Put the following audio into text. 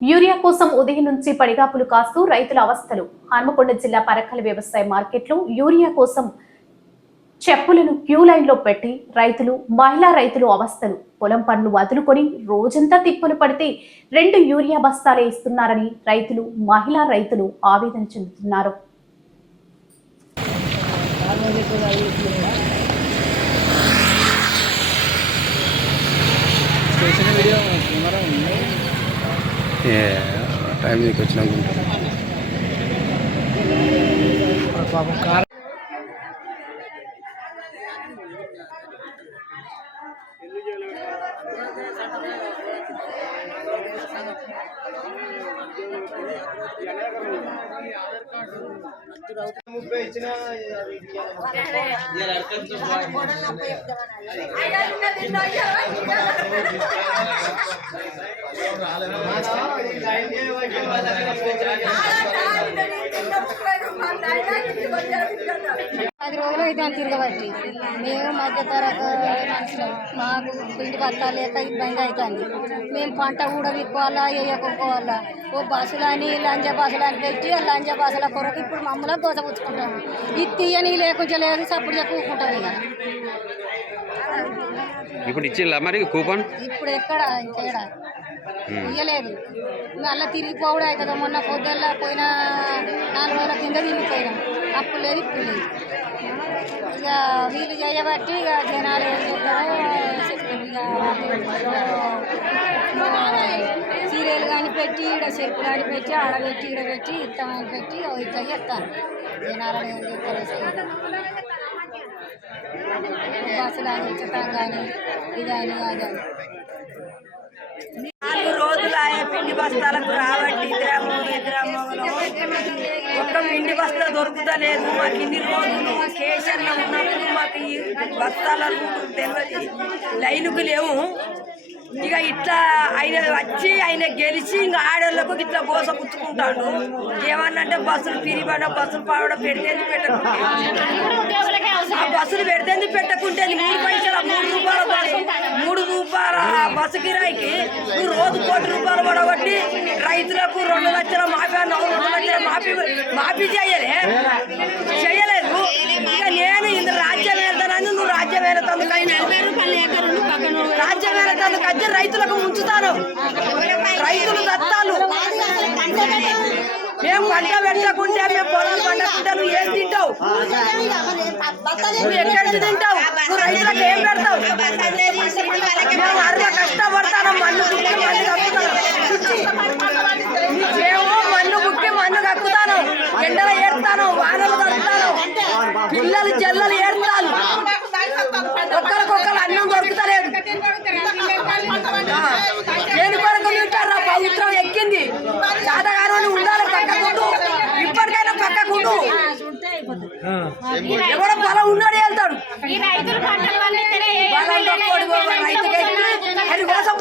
Urea కోసం ఉదయం నుంచి పడిగాపులు కాస్తూ రైతుల అవస్థలు. హన్మకొండ జిల్లా పరక్కల వ్యవసాయ మార్కెట్లో యూరియా కోసం చెప్పులను క్యూ లైన్లో పెట్టి రైతులు మహిళా రైతులు అవస్థలు. పొలం పనులు వదులుకొని రోజంతా తిప్పులు పడితే రెండు యూరియా బస్తాలే ఇస్తున్నారని రైతులు మహిళా రైతులు ఆవేదన చెందుతున్నారు. వీడియో టైం నీకు వచ్చినాక ఉంటాను పాపం కార్ పది రోజులు అయితే అని తిరగబట్టి మేము మధ్య తరగతి మనుషులం మాకు పిండి బత్తాలు లేక ఇబ్బంది అవుతుంది మేము పంట కూడా విక్కోవాలా వేయకపోవాలా ఓ బస్సులని లంజ బస్సులు అని పెట్టి ఆ లంజ బస్సుల కొరకు ఇప్పుడు మమ్మల్ని దోసపుచ్చుకుంటాము ఇది తీయని లేకుండా లేదు సప్పుడు చెప్పుకుంటాం ఇక ఇప్పుడు ఇచ్చిల్లా మరి కూపన్? ఇప్పుడు ఎక్కడ? ఇంకేడా ఇయ్యలేదు అలా తిరిగిపోవడం అవుతుంది? మొన్న పొద్దున్న పోయిన నాలుగు రోజుల కింద తిరిగిపోయినాం. అప్పు లేదు ఇప్పుడు లేదు. ఇక వీళ్ళు చేయబట్టి ఇక జనాలు ఏం చేస్తారో చెప్తారు. సీరియల్ కానీ పెట్టి ఇక్కడ చెరుకు కానీ పెట్టి ఆడ పెట్టి ఈడ పెట్టి ఇస్తామని పెట్టి ఇట్లా చేస్తాను జనాలు ఏం చేస్తారో బస్సు కానీ ఉచితం కానీ ఇదని అదని. పిండి బస్తాలకు రాబట్టి ఇద్దరము ఇద్దరము ఒక్క పిండి బస్తా దొరుకుతలేదు. మాకు ఇన్ని రోజులు కేసర్లో ఉన్నప్పుడు మాకు ఈ బస్తాలకు తెలియదు లైన్కు లేవు. ఇక ఇట్లా ఆయన వచ్చి ఆయన గెలిచి ఇంకా ఆడోళ్ళకు ఇట్లా బోస పుచ్చుకుంటాడు. ఏమన్నంటే బస్సులు పిరిబడిన బస్సులు పావడం పెడితే పెట్టకుంటే. ఆ బస్సులు పెడితే పెట్టకుంటే మూడు మూడు బస్సు కిరాయికి నువ్వు రోజు కోటి రూపాయలు పడబట్టి రైతులకు రెండు లక్షల మాఫీ అన్నావు రెండు లక్షల మాఫీ మాఫీ చేయలే. చేయలేదు. ఇక నేను ఇంత రాజ్యం వెళ్తానని నువ్వు రాజ్యం వెళ్తాను రాజ్యం వెళ్తాను కజ్జ రైతులకు ఉంచుతాను రైతులు దత్తాలు. మేము పంట పెట్టకుంటే మేము పొలాలు పండకుంటే నువ్వు ఏం తింటావు? నువ్వు ఎక్కడ తింటావు? నువ్వు రైతులకు ఏం పెడతావు? మేము అరవ ఎవడో బలం ఉన్నాడు వెళ్తాడు. ఈ రైతులు పంటలు పండితేనే